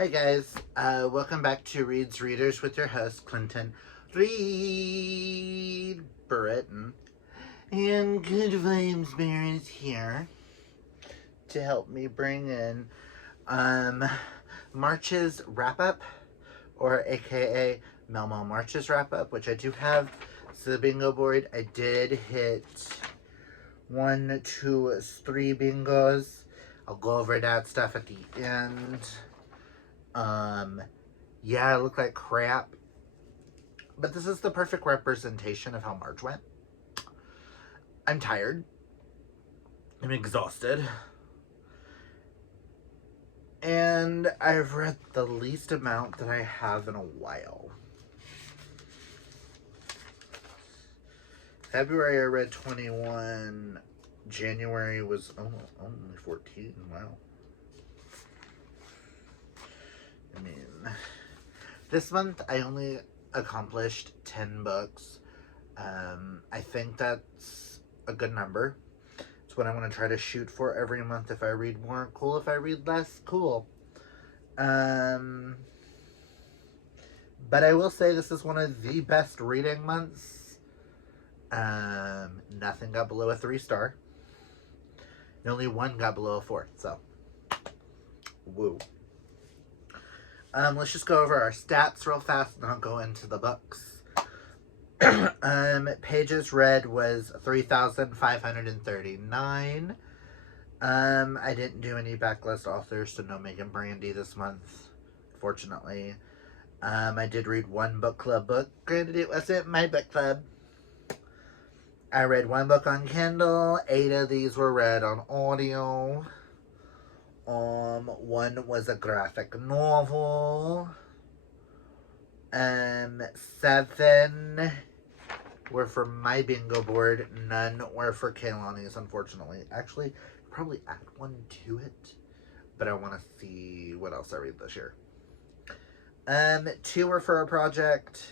Hey guys, welcome back to Reed's Readers with your host Clinton Reed Britton. And Good Vibes Bear is here to help me bring in March's wrap up, or aka Melmo March's wrap up, which I do have. So the bingo board, I did hit 1, 2, 3 bingos. I'll go over that stuff at the end. Yeah, it looked like crap. But this is the perfect representation of how March went. I'm tired. I'm exhausted. And I've read the least amount that I have in a while. February I read 21. January was only 14. Wow. I mean, this month I only accomplished 10 books. I think that's a good number. It's what I want to try to shoot for every month. If I read more, cool. If I read less, cool. But I will say this is one of the best reading months. Nothing got below a 3-star. And only one got below a 4. So, woo. Let's just go over our stats real fast and I'll go into the books. Pages read was 3,539. I didn't do any backlist authors, so no Megan Brandy this month, fortunately. I did read one book club book. Granted, it wasn't my book club. I read one book on Kindle. 8 of these were read on audio. One was a graphic novel. 7 were for my bingo board. None were for Kaylani's, unfortunately. Actually, probably add one to it, but I want to see what else I read this year. 2 were for a project,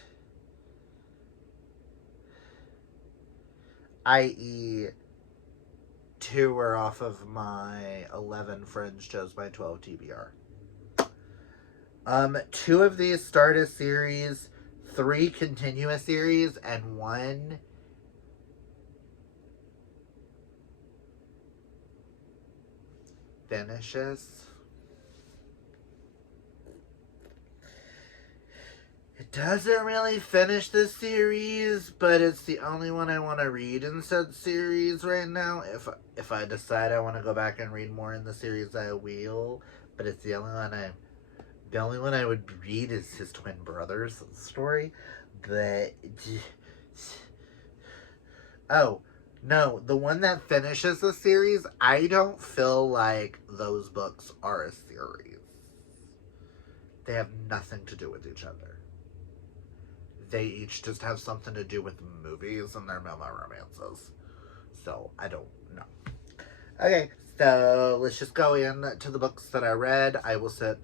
i.e., 2 were off of my 11 friends chose my 12 TBR. 2 of these start a series, 3 continue a series, and 1 finishes. It doesn't really finish the series, but it's the only one I want to read in said series right now. If I decide I want to go back and read more in the series, I will. But it's the only one I would read is his twin brother's story. But oh no, the one that finishes the series, I don't feel like those books are a series. They have nothing to do with each other. They each just have something to do with movies and their memoir romances. So, I don't know. Okay, so let's just go into the books that I read. I will set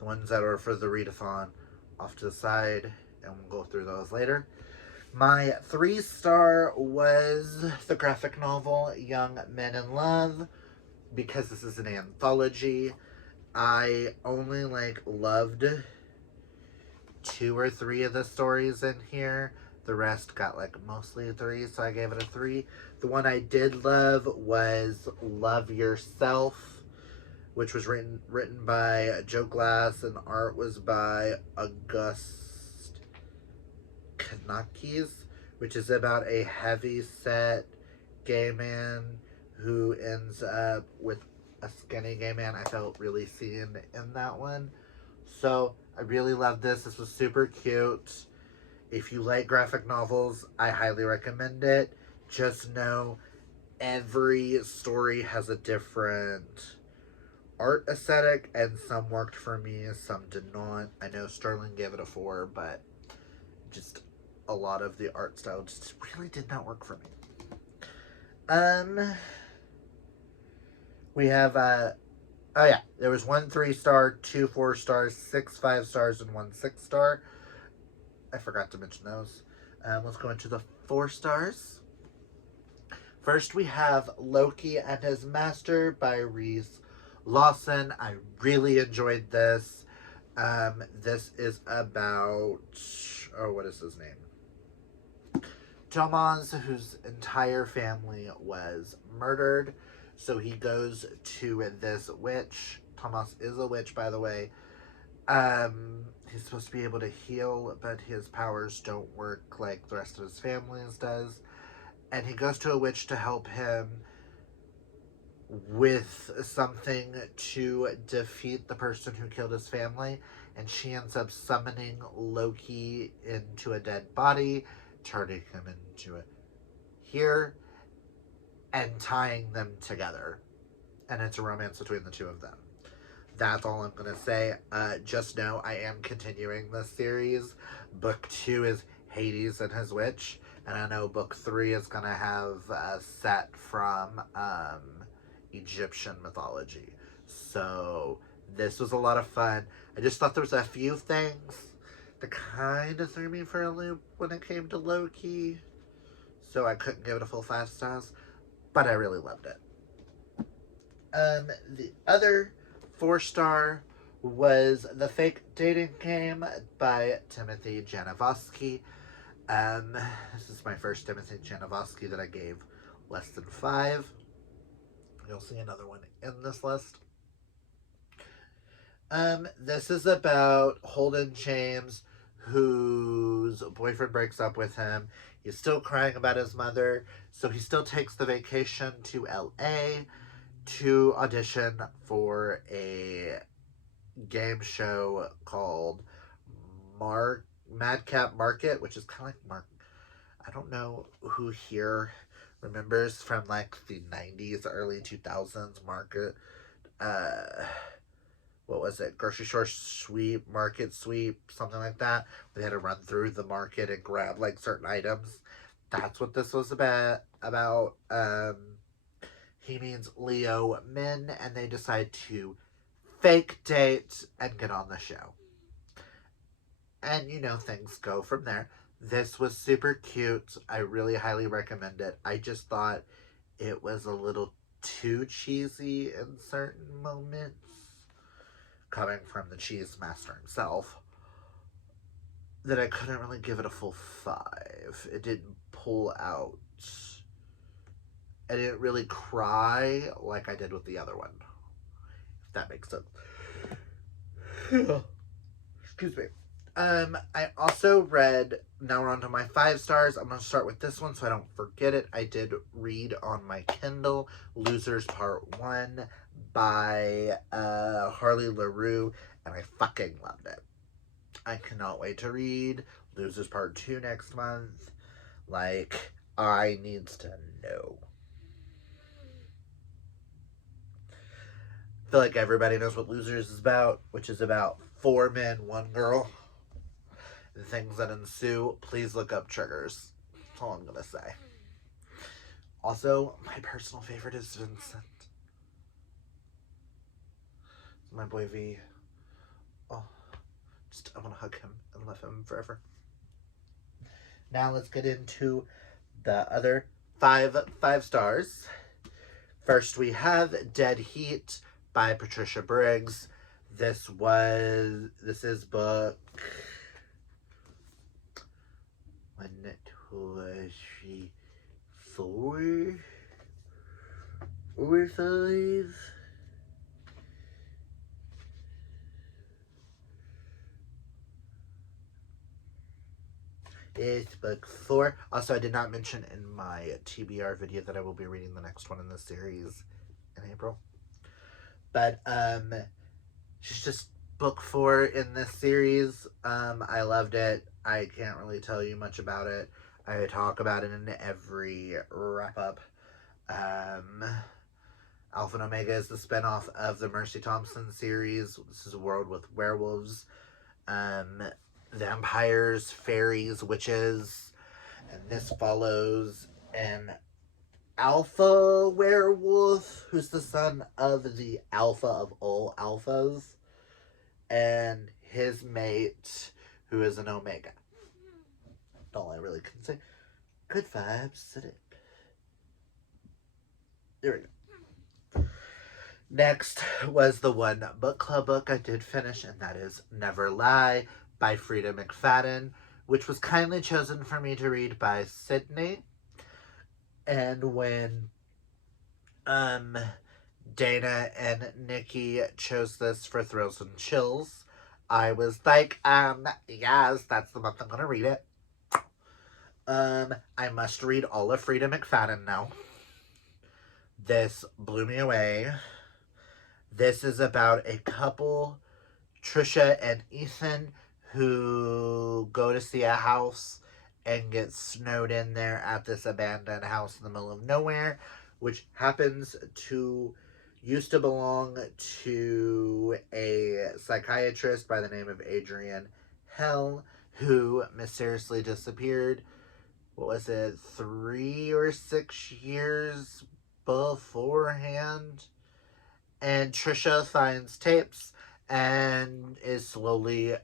the ones that are for the readathon off to the side, and we'll go through those later. My 3-star was the graphic novel Young Men in Love, because this is an anthology. I only loved 2 or 3 of the stories in here. The rest got mostly a 3, so I gave it a 3. The one I did love was Love Yourself, which was written by Joe Glass, and art was by August Kanakis, which is about a heavy-set gay man who ends up with a skinny gay man. I felt really seen in that one. So, I really loved this. This was super cute. If you like graphic novels, I highly recommend it. Just know every story has a different art aesthetic, and some worked for me, some did not. I know Sterling gave it a 4, but just a lot of the art style just really did not work for me. We have oh yeah, there was 1 3-star, 2 4-stars, 6 5-stars, and 1 6-star. I forgot to mention those. Let's go into the 4 stars. First, we have Loki and His Master by Reese Lawson. I really enjoyed this. This is about, oh, what is his name? Thomas, whose entire family was murdered. So he goes to this witch. Thomas is a witch, by the way. He's supposed to be able to heal, but his powers don't work like the rest of his family's does. And he goes to a witch to help him with something to defeat the person who killed his family. And she ends up summoning Loki into a dead body, turning him into a here, and tying them together. And it's a romance between the two of them. That's all I'm going to say. Just know I am continuing this series. Book 2 is Hades and his witch. And I know book 3 is going to have a set from Egyptian mythology. So this was a lot of fun. I just thought there was a few things that kind of threw me for a loop when it came to Loki. So I couldn't give it a full 5 stars. But I really loved it. The other 4-star was The Fake Dating Game by Timothy Janovsky. This is my first Timothy Janovsky that I gave less than 5. You'll see another one in this list. This is about Holden James, whose boyfriend breaks up with him. He's still crying about his mother, so he still takes the vacation to LA to audition for a game show called Madcap Market, which is kind of like I don't know who here remembers from like the 90s, early 2000s Market. What was it? Grocery store sweep, market sweep, something like that. They had to run through the market and grab like certain items. That's what this was about. He meets Leo Min, and they decide to fake date and get on the show. And, things go from there. This was super cute. I really highly recommend it. I just thought it was a little too cheesy in certain moments, coming from the cheese master himself, that I couldn't really give it a full 5. It didn't pull out. I didn't really cry like I did with the other one, if that makes sense. Excuse me. I also read, now we're on to my 5 stars. I'm going to start with this one so I don't forget it. I did read on my Kindle Losers Part 1 by Harley LaRue, and I fucking loved it. I cannot wait to read Losers Part 2 next month. Like, I needs to know. I feel like everybody knows what Losers is about, which is about 4 men, 1 girl. The things that ensue. Please look up triggers. That's all I'm gonna say. Also, my personal favorite is Vincent. My boy V. Oh, I want to hug him and love him forever. Now let's get into the other 5 stars. First, we have Dead Heat by Patricia Briggs. This is book 1, 2, 3, 4 or 5. It's book 4. Also, I did not mention in my TBR video that I will be reading the next one in the series in April. But she's just book 4 in this series. I loved it. I can't really tell you much about it. I talk about it in every wrap-up. Alpha and Omega is the spinoff of the Mercy Thompson series. This is a world with werewolves, vampires, fairies, witches, and this follows an alpha werewolf who's the son of the alpha of all alphas, and his mate who is an omega. That's all I really can say. Good vibes. Sit it. There we go. Next was the one book club book I did finish, and that is Never Lie by Frida McFadden, which was kindly chosen for me to read by Sydney. And when um, Dana and Nikki chose this for Thrills and Chills, I was like, yes, that's the month I'm gonna read it. I must read all of Frida McFadden now. This blew me away. This is about a couple, Trisha and Ethan, who go to see a house and get snowed in there at this abandoned house in the middle of nowhere, which happens to used to belong to a psychiatrist by the name of Adrian Hell, who mysteriously disappeared. What was it, 3 or 6 years beforehand? And Trisha finds tapes and is slowly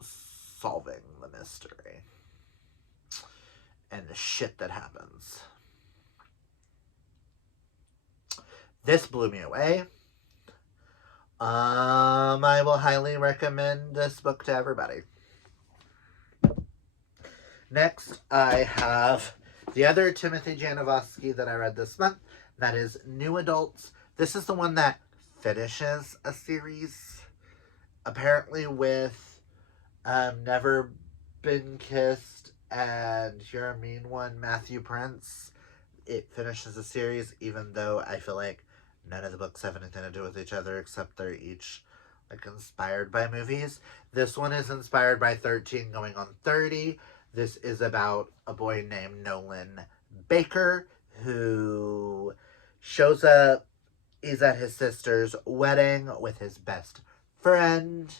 solving the mystery and the shit that happens. This blew me away. I will highly recommend this book to everybody. Next, I have the other Timothy Janovsky that I read this month. That is New Adults. This is the one that finishes a series. Apparently with Never Been Kissed and You're a Mean One, Matthew Prince, it finishes a series, even though I feel like none of the books have anything to do with each other except they're each like inspired by movies. This one is inspired by 13 Going on 30. This is about a boy named Nolan Baker who shows up. He's at his sister's wedding with his best friend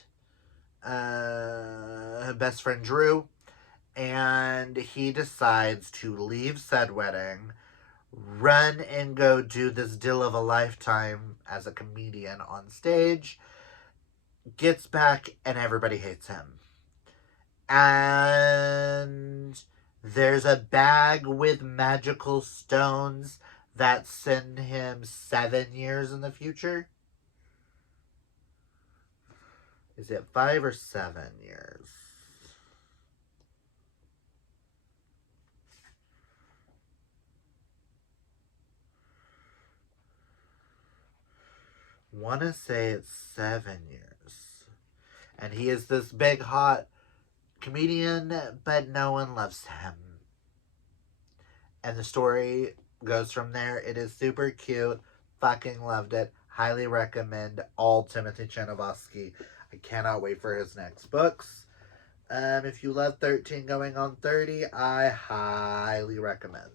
Drew, and he decides to leave said wedding, run and go do this deal of a lifetime as a comedian on stage, gets back, and everybody hates him. And there's a bag with magical stones that send him 7 years in the future. Is it 5 or 7 years? Want to say it's 7 years. And he is this big, hot comedian, but no one loves him. And the story goes from there. It is super cute. Fucking loved it. Highly recommend all Timothy Janovsky. I cannot wait for his next books. If you love 13 Going on 30, I highly recommend.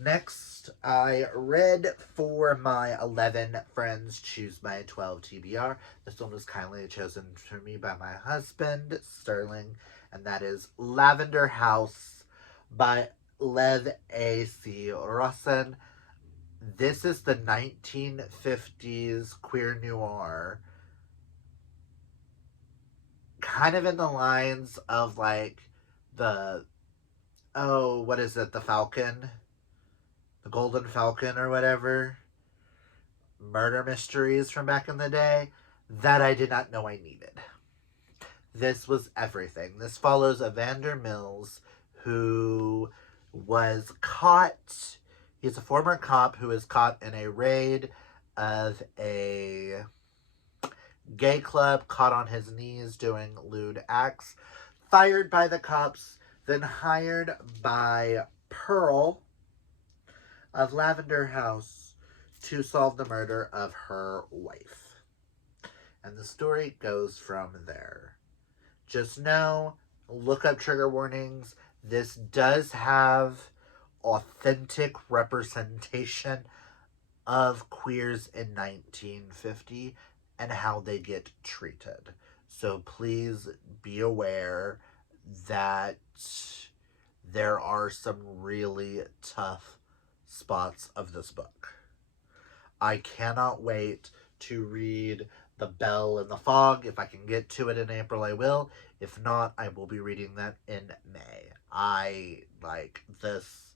Next, I read for my 11 Friends Choose My 12 TBR. This one was kindly chosen for me by my husband, Sterling, and that is Lavender House by Lev A.C. Rosen. This is the 1950s queer noir, kind of in the lines of like the, oh, what is it, the Falcon? The Golden Falcon or whatever, murder mysteries from back in the day that I did not know I needed. This was everything. This follows Evander Mills, who was caught. He's a former cop who is caught in a raid of a gay club, caught on his knees doing lewd acts, fired by the cops, then hired by Pearl of Lavender House to solve the murder of her wife. And the story goes from there. Just know, look up trigger warnings. This does have authentic representation of queers in 1950 and how they get treated. So please be aware that there are some really tough spots of this book. I cannot wait to read The Bell in the Fog. If I can get to it in April, I will. If not, I will be reading that in May. I like this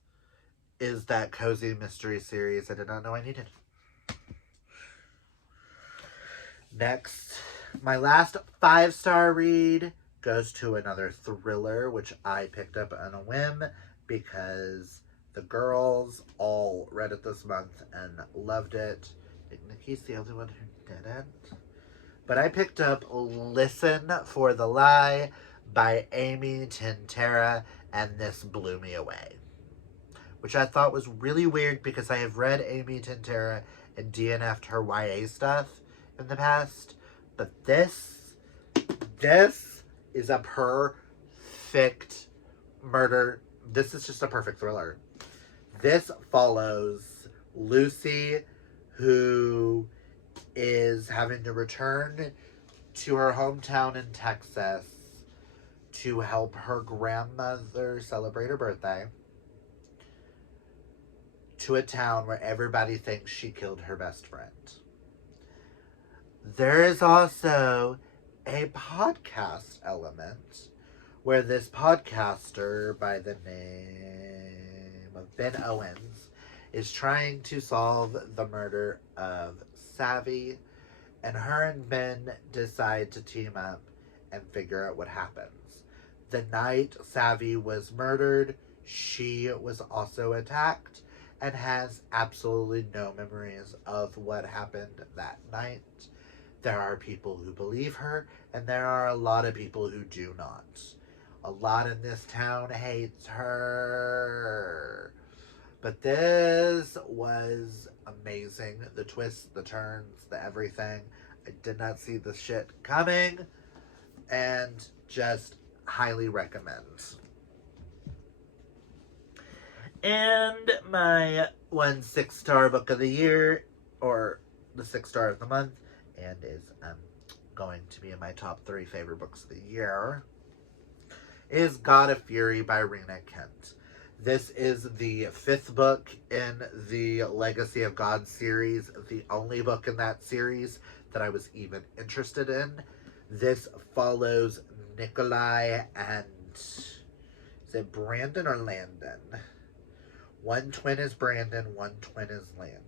is that cozy mystery series I did not know I needed. Next, my last 5-star read goes to another thriller, which I picked up on a whim because the girls all read it this month and loved it. Nikki's the only one who didn't. But I picked up Listen for the Lie by Amy Tintera, and this blew me away. Which I thought was really weird because I have read Amy Tintera and DNF'd her YA stuff in the past. But this is a perfect murder. This is just a perfect thriller. This follows Lucy, who is having to return to her hometown in Texas to help her grandmother celebrate her birthday, to a town where everybody thinks she killed her best friend. There is also a podcast element where this podcaster by the name of Ben Owens is trying to solve the murder of Savvy, and her and Ben decide to team up and figure out what happens. The night Savvy was murdered, she was also attacked and has absolutely no memories of what happened that night. There are people who believe her, and there are a lot of people who do not. A lot in this town hates her. But this was amazing. The twists, the turns, the everything. I did not see this shit coming, and just highly recommend. And my 6-star book of the year, or the 6-star of the month, and is going to be in my top 3 favorite books of the year, is God of Fury by Rena Kent. This is the 5th book in the Legacy of God series, the only book in that series that I was even interested in. This follows Nikolai and, is it Brandon or Landon? One twin is Brandon, one twin is Landon.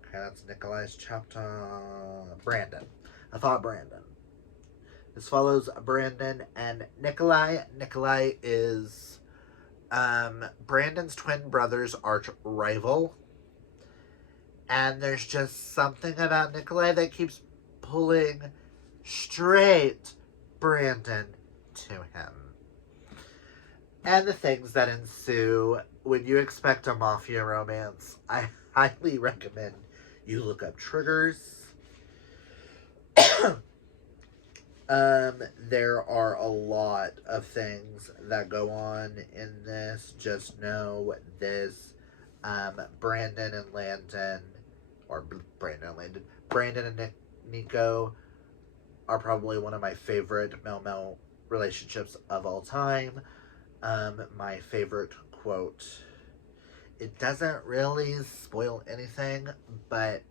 Okay, that's Nikolai's chapter. Brandon. I thought Brandon. This follows Brandon and Nikolai. Nikolai is Brandon's twin brother's arch rival. And there's just something about Nikolai that keeps pulling straight Brandon to him. And the things that ensue when you expect a mafia romance, I highly recommend you look up Triggers. There are a lot of things that go on in this. Just know this, Brandon and Landon, or Brandon and Nico are probably one of my favorite male-male relationships of all time. My favorite quote, it doesn't really spoil anything, but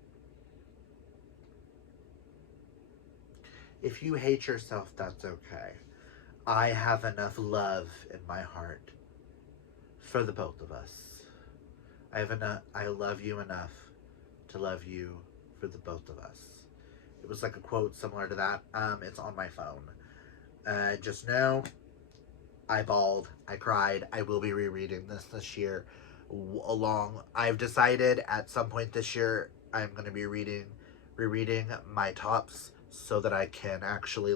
if you hate yourself, that's okay. I have enough love in my heart for the both of us. I love you enough to love you for the both of us. It was like a quote similar to that. It's on my phone. Just know, I bawled, I cried. I will be rereading this year. I've decided at some point this year I'm going to be rereading my tops so that I can actually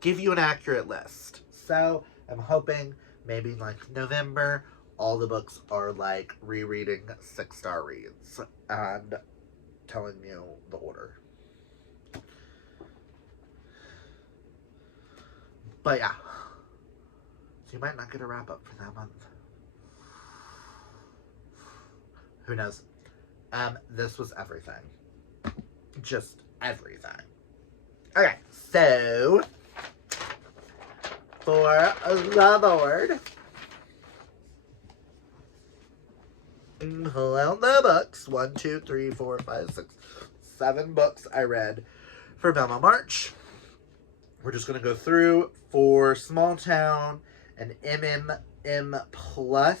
give you an accurate list. So I'm hoping maybe November all the books are rereading 6-star reads and telling you the order. But yeah, so you might not get a wrap up for that month. Who knows? This was everything. Just everything. Okay, so for the board, pull out the books. 1, 2, 3, 4, 5, 6, 7 books I read for Belmont March. We're just going to go through for Small Town and M plus,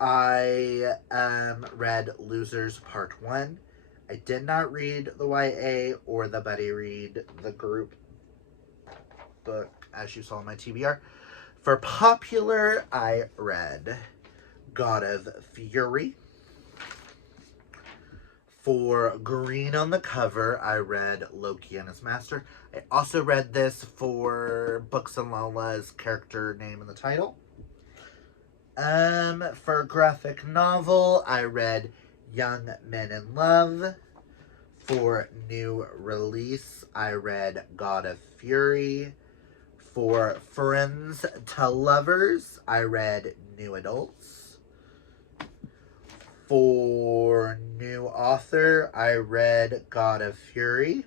I read Losers Part 1. I did not read the YA or the buddy read, the group book, as you saw in my TBR. For popular, I read God of Fury. For green on the cover, I read Loki and His Master. I also read this for Books and Lola's character name in the title. For graphic novel, I read Young Men in Love. For new release, I read God of Fury. For friends to lovers, I read New Adults. For new author, I read God of Fury.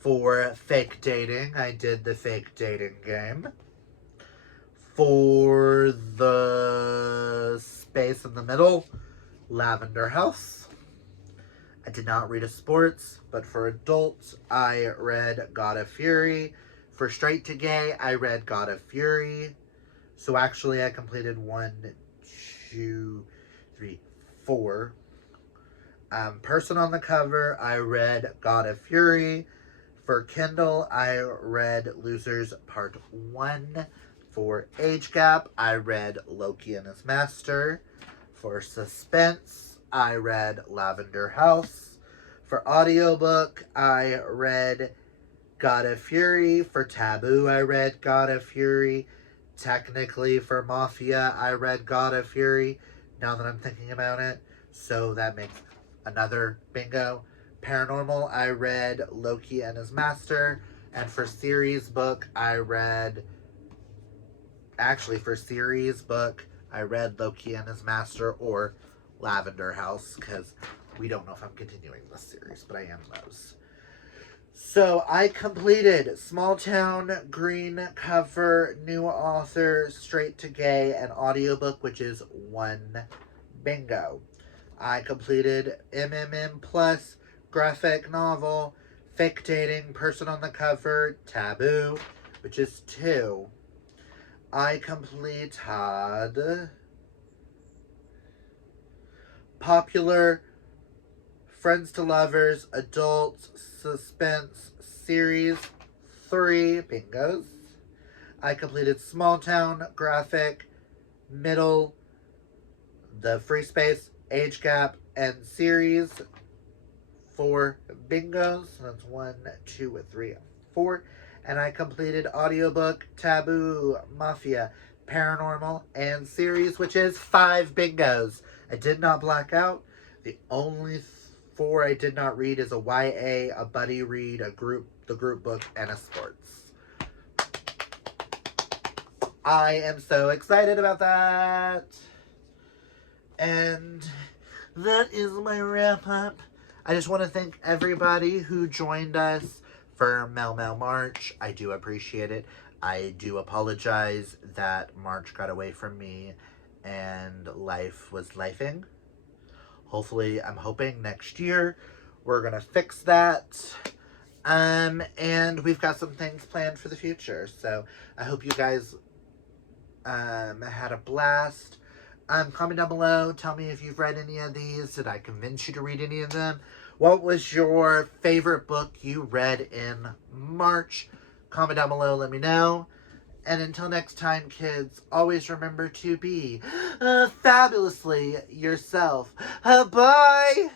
For fake dating, I did the fake dating game. For the space in the middle, Lavender House. I did not read a sports, but for adults, I read God of Fury. For straight to gay, I read God of Fury. So actually, I completed 1, 2, 3, 4. Person on the cover, I read God of Fury. For Kindle, I read Losers Part 1. For age gap, I read Loki and His Master. For suspense, I read Lavender House. For audiobook, I read God of Fury. For taboo, I read God of Fury. Technically, for Mafia, I read God of Fury, now that I'm thinking about it. So that makes another bingo. Paranormal, I read Loki and His Master. And for series book, I read... Actually, for series book, I read Loki and His Master or Lavender House, because we don't know if I'm continuing this series, but I am those. So I completed Small Town, green cover, new author, straight to gay, and audiobook, which is 1 bingo. I completed MMM plus, graphic novel, fake dating, person on the cover, taboo, which is 2. I completed popular, friends to lovers, adults, suspense, series, 3 bingos. I completed Small Town, graphic, middle, the free space, age gap, and series, 4 bingos. So that's 1, 2, 3, 4. And I completed audiobook, taboo, Mafia, paranormal, and series, which is 5 bingos. I did not black out. The only 4 I did not read is a YA, a buddy read, the group book, and a sports. I am so excited about that. And that is my wrap up. I just want to thank everybody who joined us for Mel March. I do appreciate it. I do apologize that March got away from me and life was lifing. Hopefully, I'm hoping next year we're going to fix that. And we've got some things planned for the future. So I hope you guys had a blast. Comment down below. Tell me if you've read any of these. Did I convince you to read any of them? What was your favorite book you read in March? Comment down below. Let me know. And until next time, kids, always remember to be fabulously yourself. Bye!